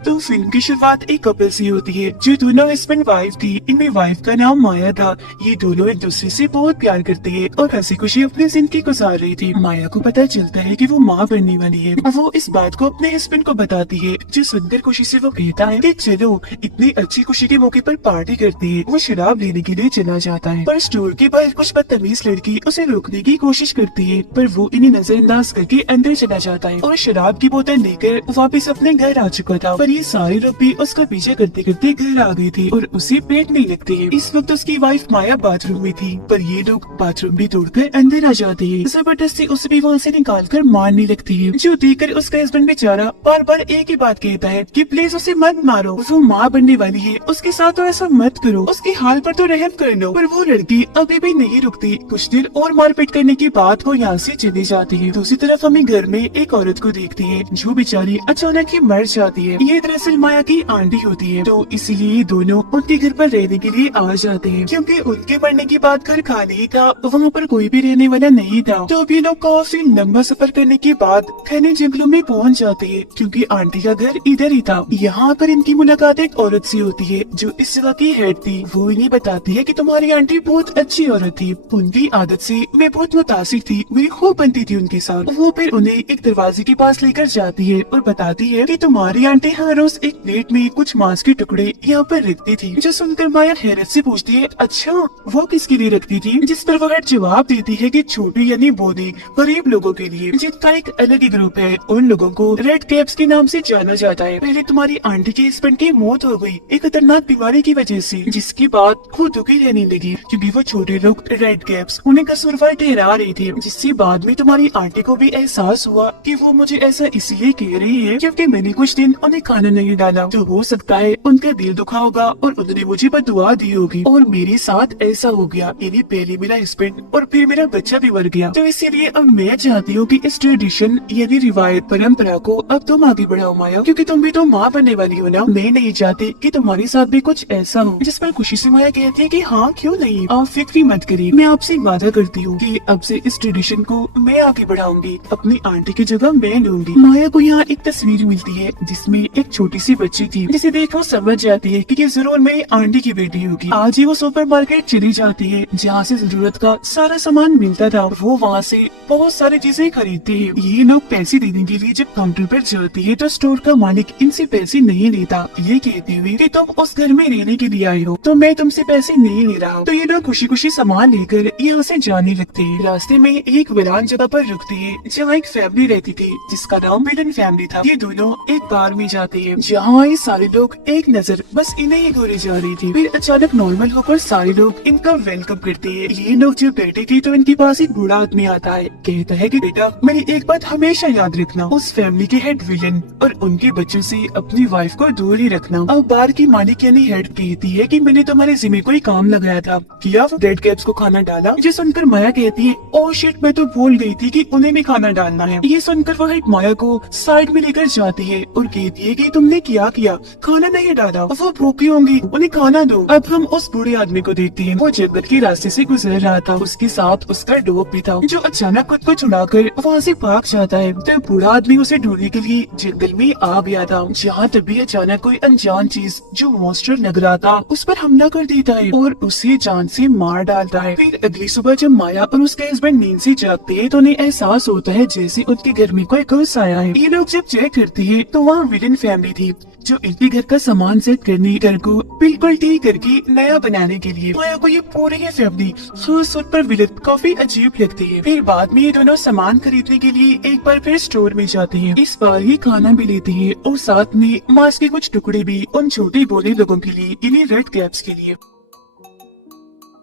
तो फिल्म की शुरुआत एक कपल से होती है जो दोनों हस्बैंड वाइफ थी। इनमें वाइफ का नाम माया था। ये दोनों एक दूसरे से बहुत प्यार करते हैं और हंसी खुशी अपनी जिंदगी गुजार रही थी। माया को पता चलता है कि वो माँ बनने वाली है। अब वो इस बात को अपने हस्बैंड को बताती है, जो सुनकर खुशी से वो कहता है कि चलो इतनी अच्छी खुशी के मौके पर पार्टी करते हैं। वो शराब लेने के लिए चला जाता है, पर स्टोर के बाहर कुछ बदतमीज लड़की उसे रोकने की कोशिश करती है, पर वो इन्हें नजरअंदाज करके अंदर चला जाता है और शराब की बोतल लेकर वापस अपने घर आ चुका था। पर ये सारे लोग भी उसका पीछे करते करते घर आ गए थे और उसे पेट नहीं लगते हैं। इस वक्त उसकी वाइफ माया बाथरूम में थी, पर ये लोग बाथरूम भी तोड़कर अंदर आ जाते हैं। जबरदस्ती उसे भी वहाँ से निकाल कर मारने लगती है, जो देखकर उसका हस्बैंड बेचारा बार बार एक ही बात कहता है कि प्लीज उसे मत मारो, वो माँ बनने वाली है, उसके साथ तो ऐसा मत करो, उसके हाल पर तो रहम कर लो। पर वो लड़की अभी भी नहीं रुकती। कुछ देर और मारपीट करने के बाद वो यहाँ से चली जाती है। दूसरी तरफ हमें घर में एक औरत को देखती है जो बेचारी अचानक ही मर जाती है। ये दरअसल माया की आंटी होती है, तो इसीलिए दोनों उनके घर पर रहने के लिए आ जाते हैं, क्योंकि उनके मरने के बाद घर खाली ही था, वहाँ पर कोई भी रहने वाला नहीं था। तो अब ये लोग काफी लंबा सफर करने के बाद घने जंगलों में पहुँच जाते हैं, क्योंकि आंटी का घर इधर ही था। यहाँ पर इनकी मुलाकात एक औरत से होती है जो इस जगह की हेड थी। वो इन्हें बताती है कि तुम्हारी आंटी बहुत अच्छी औरत थी, उनकी आदत से मैं बहुत मुतासिर थी, मेरी खूब बनती थी उनके साथ। वो फिर उन्हें एक दरवाजे के पास लेकर जाती है और बताती है कि तुम्हारी आंटी हर रोज एक प्लेट में कुछ मांस के टुकड़े यहाँ पर रखती थी। जो सुनकर माया हैरत से पूछती है, अच्छा वो किसके लिए रखती थी? जिस पर वो जवाब देती है कि छोटी यानी बोनी गरीब लोगों के लिए, जिनका एक अलग ही ग्रुप है। उन लोगों को रेड कैप्स के नाम से जाना जाता है। पहले तुम्हारी आंटी के हस्बैंड की मौत हो गई एक खतरनाक बीमारी की वजह से, जिसकी बात खुद दुखी रहने लगी, क्योंकि वो छोटे लोग रेड कैप्स उन्हें कसूरवार ठहरा रही थी। जिससे बाद में तुम्हारी आंटी को भी एहसास हुआ कि वो मुझे ऐसा इसलिए कह रही है क्योंकि मैंने कुछ दिन उन्हें खाना नहीं डाला। तो हो सकता है उनका दिल दुखा होगा और उन्होंने मुझे बददुआ दी होगी, और मेरे साथ ऐसा हो गया। यानी पहले मेरा हस्बैंड और फिर मेरा बच्चा भी मर गया। तो इसीलिए अब मैं चाहती हूँ कि इस ट्रेडिशन यानी रिवायत परंपरा को अब तुम आगे बढ़ाओ माया, क्योंकि तुम भी तो माँ बनने वाली हो ना। मैं नहीं चाहती कि तुम्हारे साथ भी कुछ ऐसा हो। जिस पर खुशी से माया कहती है कि हाँ क्यों नहीं, आप फिक्र मत करिए, मैं आपसे वादा करती हूँ कि अब से इस ट्रेडिशन को मैं आगे बढ़ाऊंगी, अपनी आंटी की जगह मैं लूंगी। माया को यहाँ एक तस्वीर मिलती है जिसमें एक छोटी सी बच्ची थी, जिसे देख वो समझ जाती है कि ये जरूर मेरी आंटी की बेटी होगी। आज ही वो सुपरमार्केट चली जाती है जहाँ से जरूरत का सारा सामान मिलता था। वो वहाँ से बहुत सारी चीजें खरीदती है। ये लोग पैसे देने के लिए जब काउंटर पर जाती है तो स्टोर का मालिक इनसे पैसे नहीं लेता, ये कहते हुए कि तुम उस घर में रहने के लिए आई हो तो मैं तुमसे पैसे नहीं ले रहा हूँ। तो ये लोग खुशी खुशी सामान लेकर यहाँ से जाने लगते हैं। रास्ते में एक वीरान जगह पर रुकते हैं जहाँ एक फैमिली रहती थी जिसका नाम विलन फैमिली था। ये दोनों एक बार में जाते हैं जहाँ ये सारे लोग एक नजर बस इन्हें ही घूरे जा रही थी। फिर अचानक नॉर्मल होकर सारे लोग इनका वेलकम करते हैं। ये लोग जब बैठे थे तो इनके पास एक बूढ़ा आदमी आता है, कहता है कि बेटा मेरी एक बात हमेशा याद रखना, उस फैमिली के हेड विलन और उनके बच्चों से अपनी वाइफ को दूर ही रखना। अब बार की मालिक यानी हेड कहती है कि मैंने तुम्हारे जिम्मे कोई काम लगाया था, किया रेड कैप्स को खाना डाला? ये सुनकर माया कहती है, ओह शिट मैं तो भूल गई थी कि उन्हें भी खाना डालना है। ये सुनकर वो हेड माया को साइड में लेकर जाती है और कहती है कि तुमने क्या किया, खाना नहीं डाला, वो भूखी होंगी, उन्हें खाना दो। अब हम उस बूढ़े आदमी को देखते हैं। वो जंगल के रास्ते से गुजर रहा था, उसके साथ उसका डॉग भी था जो अचानक खुद को छुड़ाकर वहाँ से भाग जाता है। तो बूढ़ा आदमी उसे ढूंढने के लिए जंगल में आ गया था, जहाँ तभी अचानक कोई अनजान चीज जो मॉन्स्टर लग रहा था उस पर हमला कर देता है और उसे जान से मार डालता है। फिर अगली सुबह जब माया और उसके हस्बैंड नींद से जागते हैं तो उन्हें एहसास होता है जैसे उनके घर में कोई घुस आया है। ये लोग जब चेक करते हैं तो वहाँ विलन फैमिली थी जो इनके घर का सामान सेट करने, घर को बिल्कुल ठीक करके नया बनाने के लिए। माया को ये पूरी ही फैमिली खास तौर पर विलन काफी अजीब लगती है। फिर बाद में ये दोनों सामान खरीदने के लिए एक बार फिर स्टोर में जाते हैं। इस बार ही खाना भी लेते हैं और साथ में मांस के कुछ टुकड़े भी उन छोटे बोले लोगों के लिए, इन्हीं रेड कैप्स के लिए।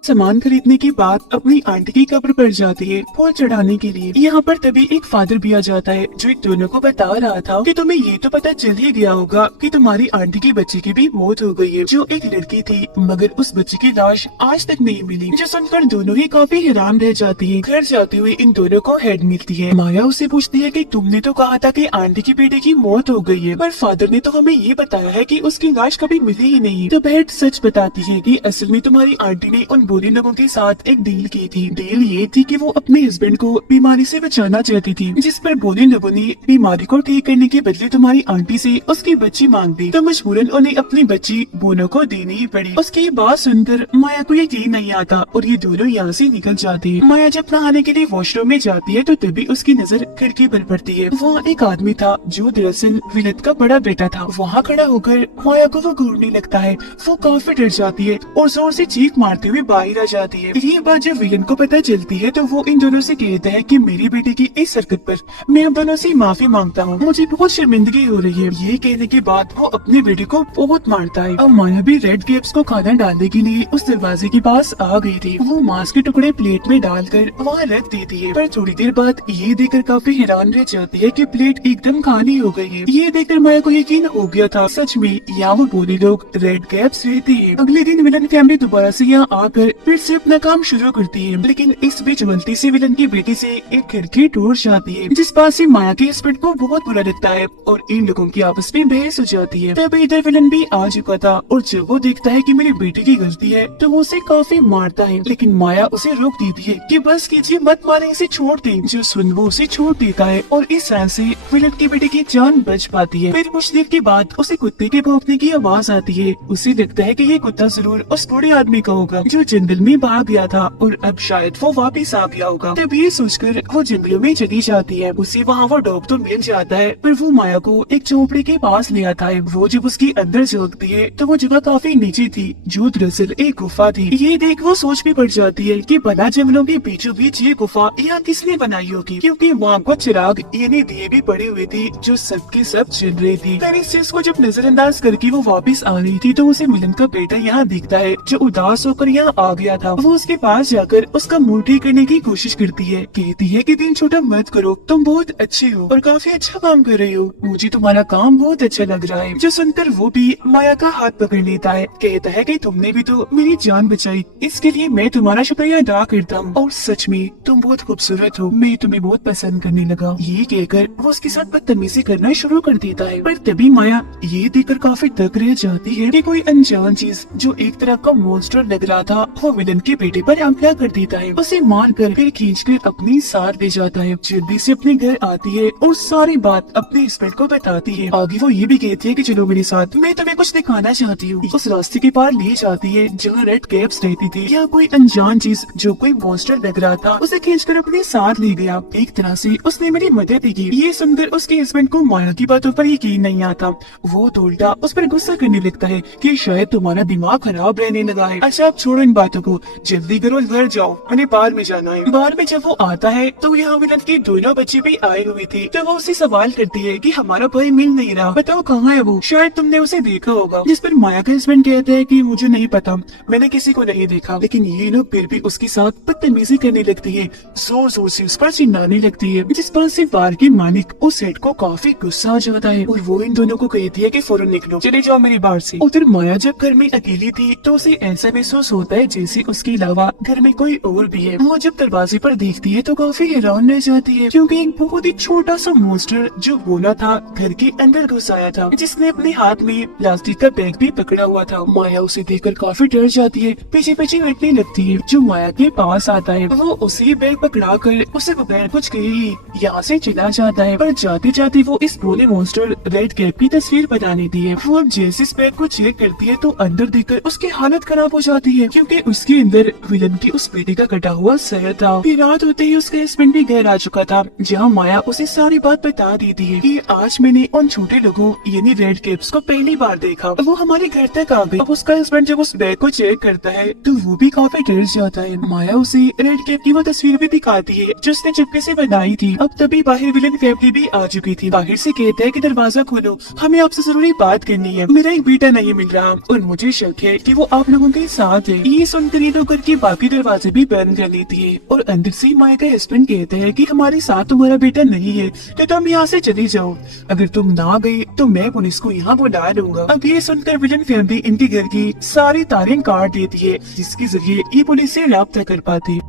सामान खरीदने के बाद अपनी आंटी की कब्र पर जाती है फूल चढ़ाने के लिए। यहाँ पर तभी एक फादर भी आ जाता है जो इन दोनों को बता रहा था कि तुम्हें ये तो पता चल ही गया होगा कि तुम्हारी आंटी के बच्चे की भी मौत हो गई है, जो एक लड़की थी, मगर उस बच्चे की लाश आज तक नहीं मिली। जो सुनकर दोनों ही काफी हैरान रह जाती है। घर जाते हुए इन दोनों को हेड मिलती है। माया उसे पूछती है कि तुमने तो कहा था कि आंटी की बेटे की मौत हो गई है, पर फादर ने तो हमें ये बताया है कि उसकी लाश कभी मिली ही नहीं। तो हेड सच बताती है कि असल में तुम्हारी आंटी ने उन बुरे लोगों के साथ एक डील की थी। डील ये थी कि वो अपने हस्बैंड को बीमारी से बचाना चाहती थी, जिस पर बुरे लोगों ने बीमारी को ठीक करने के बदले तुम्हारी आंटी से उसकी बच्ची मांग दी, तो मजबूरन उन्हें अपनी बच्ची बोनो को देनी ही पड़ी। उसकी ये बात सुनकर माया को यकीन नहीं आता और ये दोनों यहाँ से निकल जाती है। माया जब नहाने के लिए वॉशरूम में जाती है तो तभी उसकी नजर खिड़की पर पड़ती है। वहाँ एक आदमी था जो दरअसल विलन का बड़ा बेटा था। वहाँ खड़ा होकर माया को वो घूरने लगता है। वो काफी डर जाती है और जोर से चीख मारते हुए बाहर आ जाती है। ये बात जब विलन को पता चलती है तो वो इन दोनों से कहता है कि मेरी बेटे की इस हरकत पर मैं अब दोनों से माफी मांगता हूँ, मुझे बहुत शर्मिंदगी हो रही है। ये कहने के बाद वो अपने बेटे को बहुत मारता है। अब माया भी रेड ग्रेप्स को खाना डालने के लिए उस दरवाजे के पास आ गई थी। वो मांस के टुकड़े प्लेट में डालकर वहाँ रख देती है, पर थोड़ी देर बाद ये देखकर काफी हैरान रह जाती है कि प्लेट एकदम खाली हो गई है। ये देखकर माया को यकीन हो गया था सच में यहाँ वो बुरे लोग रेड ग्रेप्स रहते हैं। अगले दिन विलन फैमिली दोबारा से यहाँ आकर फिर से अपना काम शुरू करती है, लेकिन इस बीच गलती से विलन की बेटी से एक खिड़की टूट जाती है, जिस बात से माया के हस्बैंड को बहुत बुरा लगता है और इन लोगों की आपस में बहस हो जाती है। तब इधर विलन भी आ चुका था और जब वो देखता है कि मेरी बेटी की गलती है तो वो उसे काफी मारता है, लेकिन माया उसे रोक देती है कि बस कीजिए, मत मारे, इसे छोड़ दे। जो सुन वो उसे छोड़ देता है और इस तरह से विलन की बेटी की जान बच पाती है। फिर कुछ देर के बाद उसे कुत्ते के भौंकने की आवाज आती है। उसे लगता है कि ये कुत्ता जरूर उस बूढ़े आदमी का होगा जो जंगल में भाग गया था और अब शायद वो वापस आ गया होगा। तब ये सोचकर वो जंगलों में चली जाती है। उसे वहाँ वो डॉग तो मिल जाता है, पर वो माया को एक झोपड़ी के पास ले आता है। वो जब उसके अंदर झांकती है तो वो जगह काफी नीचे थी, जो दरअसल एक गुफा थी। ये देख वो सोच भी पड़ जाती है कि बना जंगलों के बीचों बीच ये गुफा यहाँ किसने बनाई होगी, क्योंकि वहाँ कुछ चिराग यानी दिए भी पड़े हुए थे जो सबके सब जल रहे थे। फिर इस चीज को जब नजरअंदाज करके वो वापस आ रही थी तो उसे मिलन का बेटा यहाँ दिखता है जो उदास होकर यहाँ आ गया था। वो उसके पास जाकर उसका मुंह ठीक करने की कोशिश करती है, कहती है कि दिल छोटा मत करो, तुम बहुत अच्छे हो और काफी अच्छा काम कर रही हो, मुझे तुम्हारा काम बहुत अच्छा लग रहा है। जो सुनकर वो भी माया का हाथ पकड़ लेता है, कहता है कि तुमने भी तो मेरी जान बचाई, इसके लिए मैं तुम्हारा शुक्रिया अदा करता हूँ और सच में तुम बहुत खूबसूरत हो, मैं तुम्हें बहुत पसंद करने लगा। ये कहकर वो उसके साथ बदतमीजी करना शुरू कर देता है, पर तभी माया ये देखकर काफी दंग रह जाती है कि कोई अनजान चीज जो एक तरह का मॉन्स्टर लग रहा था वो विलन के बेटे पर हमला कर देता है। उसे मार कर फिर खींचकर अपनी साथ ले जाता है। जल्दी से अपने घर आती है और सारी बात अपने हस्बैंड को बताती है। आगे वो ये भी कहती है कि चलो मेरे साथ, मैं तुम्हें कुछ दिखाना चाहती हूँ। उस रास्ते के पार ले जाती है जहाँ रेड कैप्स रहती थी। यहाँ कोई अनजान चीज जो कोई मॉन्स्टर लग रहा था उसे खींचकर अपने साथ ले गया। एक तरह से उसने मेरी मदद की। ये सुनकर उसके हस्बैंड को माया की बातों पर यकीन नहीं आता। वो तो उल्टा उस पर गुस्सा करने लगता है कि शायद तुम्हारा दिमाग खराब रहने लगा है। अच्छा आप छोड़ो इन बातों को, जल्दी करो घर जाओ, मैंने बार में जाना है। बार में जब वो आता है तो यहाँ विलन के दोनों बच्चे भी आए हुए थे। तो वो उसे सवाल करती है कि हमारा भाई मिल नहीं रहा, बताओ कहाँ है वो, शायद तुमने उसे देखा होगा। जिस पर माया का हस्बैंड कहता है कि मुझे नहीं पता, मैंने किसी को नहीं देखा। लेकिन ये लोग फिर भी उसके साथ बदतमीजी करने लगती है, जोर जोर से उस पर चिल्लाने लगती है, जिस पर से बार के मालिक उस सेठ को काफी गुस्सा आ जाता है और वो इन दोनों को कहती है कि फौरन निकलो, चले जाओ मेरी बार से। उधर माया जब घर में अकेली थी तो उसे ऐसा महसूस होता है जैसे उसके अलावा घर में कोई और भी है। वो जब दरवाजे पर देखती है तो काफी हैरान रह जाती है, क्योंकि एक बहुत ही छोटा सा मॉन्स्टर जो बोला था घर के अंदर घुस आया था, जिसने अपने हाथ में प्लास्टिक का बैग भी पकड़ा हुआ था। माया उसे देखकर काफी डर जाती है, पीछे पीछे हटने लगती है। जो माया के पास आता है वो उसे बैग पकड़ा कर उसे बगैर कुछ कहे ही यहाँ से चला जाता है, पर जाते जाते वो इस भोले मॉन्स्टर रेड कैप की तस्वीर बना लेती है। वो अब जैसे इस बैग को चेक करती है तो अंदर देखकर उसकी हालत खराब हो जाती है, क्योंकि उसके अंदर विलन की उस बेटे का कटा हुआ सर था। फिर रात होते ही उसका हस्बैंड भी घर आ चुका था, जहाँ माया उसे सारी बात बता देती है कि आज मैंने उन छोटे लोगों यानी रेड कैप्स को पहली बार देखा, वो हमारे घर तक आ गए। अब उसका हस्बैंड जब उस बैग को चेक करता है तो वो भी काफी डर जाता है। माया उसे रेड कैप की वो तस्वीर भी दिखाती है जो उसने चुपके से बनाई थी। अब तभी बाहर विलन फैमिली भी आ चुकी थी। बाहर से कहता है कि दरवाजा खोलो, हमें आपसे जरूरी बात करनी है, मेरा एक बेटा नहीं मिल रहा और मुझे शक है कि वो आप लोगों के साथ है। ये सुनकर ये लोग घर के बाकी दरवाजे भी बंद कर लेती है और अंदर से माया का हस्बैंड कहते हैं कि हमारे साथ तुम्हारा बेटा नहीं है तो तुम यहाँ से चले जाओ, अगर तुम ना गए तो मैं पुलिस को यहाँ बुला लूंगा। अब ये सुनकर विलन फैमिली इनके घर की सारी तारें काट देती है, जिसके जरिए ये पुलिस से राब्ता कर पाती।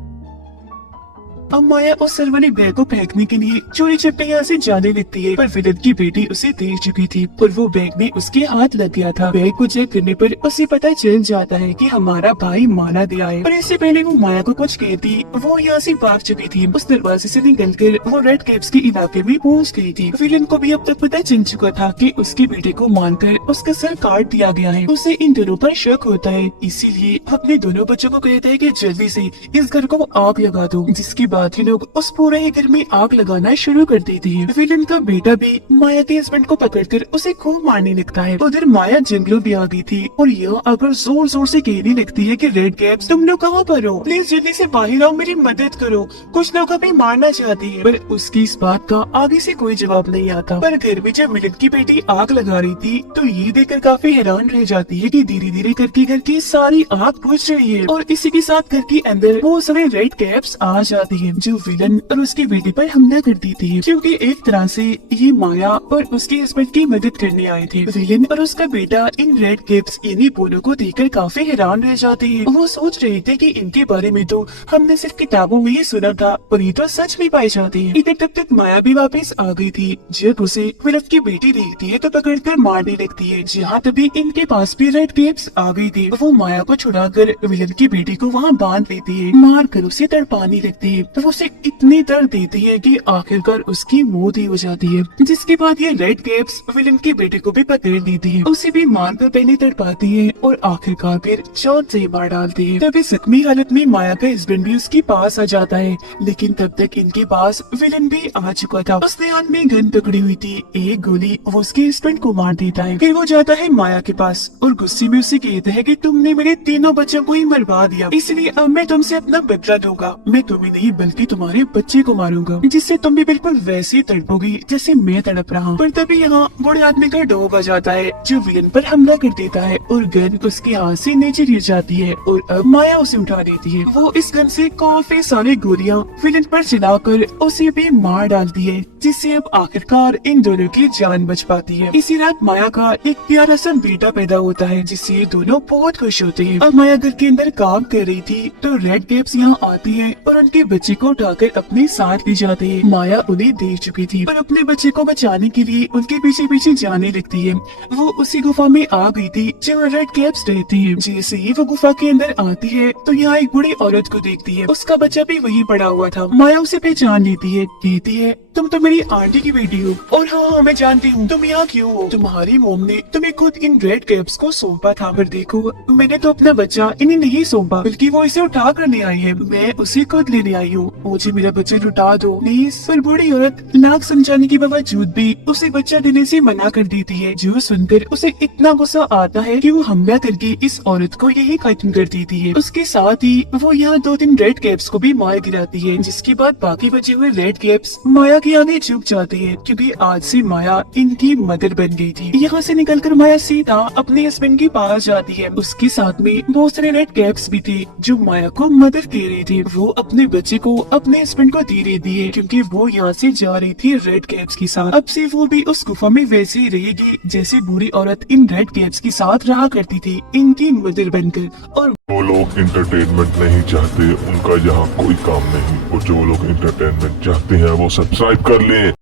अब माया उस सर वाली बैग को फेंकने के लिए चोरी छिपे यहाँ से जाने लगती है, पर विलन की बेटी उसे देख चुकी थी और वो बैग में उसके हाथ लग गया था। बैग को चेक करने पर उसे पता चल जाता है कि हमारा भाई मारा गया है। पर इससे पहले वो माया को कुछ कहती, वो यहाँ से भाग चुकी थी। उस दरवाजे से निकलकर वो रेड कैप्स के इलाके में पहुँच गई थी। विलन को भी अब तक पता चल चुका था कि उसके बेटे को मारकर उसका सर काट दिया गया है। उसे इन दोनों पर शक होता है, इसीलिए अपने दोनों बच्चों को कहता है कि जल्दी से इस घर को आग लगा दो, जिसके बाद ही लोग उस पूरे ही घर में आग लगाना शुरू कर देती है। विलन का बेटा भी माया के हस्बैंड को पकड़कर उसे खूब मारने लगता है। उधर माया जंगलों में आ गई थी और यह आकर जोर जोर से कहने लगती है कि रेड कैप्स तुम लोग कहाँ पर हो, प्लीज जल्दी से बाहर आओ, मेरी मदद करो, कुछ लोग हमें मारना चाहते हैं। पर उसकी इस बात का आगे से कोई जवाब नहीं आता। पर घर में जब मिलन की बेटी आग लगा रही थी तो ये देखकर काफी हैरान रह जाती है कि धीरे धीरे करके घर की सारी आग बुझ रही है और इसी के साथ घर के अंदर वो सारे रेड कैप्स आ जाते हैं जो विलन और उसकी बेटी पर हमला कर देती है, क्योंकि एक तरह से ये माया और उसके हस्बैंड की मदद करने आए थे। विलन और उसका बेटा इन रेड कैप्स यानी बोलो को देखकर काफी हैरान रह जाते हैं। वो सोच रहे थे कि इनके बारे में तो हमने सिर्फ किताबों में ही सुना था, पर ये तो सच में पाए जाते हैं। इधर तब तक माया भी वापस आ गई थी। जब उसे विलन की बेटी देखती है तो पकड़कर मारने लगती है। जहाँ तभी इनके पास भी रेड कैप्स आ गई थी। वो माया को छुड़ाकर विलन की बेटी को वहाँ बांध लेती है, मार कर उसे तड़पाने लगती है। तो उसे इतनी दर्द देती है कि आखिरकार उसकी मौत ही हो जाती है। जिसके बाद ये रेड कैप्स विलन की बेटी को भी पकड़ लेती है, उसे भी मार कर पहले तड़पाती है और आखिरकार फिर शॉट से मार डालती है। तभी जख्मी हालत में माया का हस्बैंड भी उसके पास आ जाता है, लेकिन तब तक इनके पास विलन भी आ चुका था। उसने हाथ में गन पकड़ी हुई थी। एक गोली वो उसके हस्बैंड को मार देता है। फिर वो जाता है माया के पास और गुस्से में उसे कहता है कि तुमने मेरे तीनों बच्चों को ही मरवा दिया, इसलिए अब मैं तुमसे अपना बदला दूंगा। मैं तुम्हें नहीं बल्कि तुम्हारे बच्चे को मारूंगा, जिससे तुम भी बिल्कुल वैसे ही तड़पोगी जैसे मैं तड़प रहा हूँ। पर तभी यहाँ बूढ़े आदमी का डॉग आ जाता है जो विलन पर हमला कर देता है और गन उसके हाथ से नीचे गिर जाती है और अब माया उसे उठा देती है। वो इस गन से काफी सारी गोलियां विलन पर चलाकर उसे भी मार डालती है, जिससे अब आखिरकार इन दोनों की जान बच पाती है। इसी रात माया का एक प्यारा सा बेटा पैदा होता है, जिससे ये दोनों बहुत खुश होते हैं। अब माया घर के अंदर काम कर रही थी तो रेड कैप्स यहाँ आती है और उनके बच्चे को उठाकर अपने साथ ले जाते हैं। माया उन्हें देख चुकी थी और अपने बच्चे को बचाने के लिए उनके पीछे पीछे जाने लगती है। वो उसी गुफा में आ गई थी जहाँ रेड कैप्स रहती है। जैसे ही वो गुफा के अंदर आती है तो यहाँ एक बूढ़ी औरत को देखती है। उसका बच्चा भी वहीं पड़ा हुआ था। माया उसे पहचान लेती है, कहती है तुम तो मेरी आंटी की बेटी हो। और हाँ, मैं जानती हूँ तुम यहाँ क्यों हो। तुम्हारी मोम ने तुम्हें खुद इन रेड कैप्स को सौंपा था, पर देखो मैंने तो अपना बच्चा इन्हें नहीं सौंपा, बल्कि वो इसे उठा कर ले आई है। मैं उसे खुद लेने आई हूँ, मुझे मेरा बच्चा लुटा दो प्लीज। पर बूढ़ी औरत लाख समझाने के बावजूद भी उसे बच्चा देने से मना कर देती है, जो सुनकर उसे इतना गुस्सा आता है कि वो हमला करके इस औरत को यही खत्म कर देती है। उसके साथ ही वो यहाँ 2-3 रेड कैप्स को भी मार गिराती है, जिसके बाद बाकी बचे हुए रेड कैप्स माया के आगे झुक जाते हैं, क्योंकि आज से माया इनकी मदर बन गई थी। यहाँ से निकलकर माया सीधा अपने हस्बैंड के पास जाती है। उसके साथ में बहुत सारे रेड कैप्स भी थे जो माया को मदद दे रहे थे। वो अपने बच्चे को अपने हस्बैंड को दे रही थी, क्योंकि वो यहाँ से जा रही थी रेड कैप्स के साथ। अब से वो भी उस गुफा में वैसे ही रहेगी जैसे बूढ़ी औरत इन रेड कैप्स के साथ रहा करती थी, इनकी मदर बनकर। और जो लोग इंटरटेनमेंट नहीं चाहते उनका यहाँ कोई काम नहीं, और जो लोग इंटरटेनमेंट चाहते हैं वो सब्सक्राइब कर लें।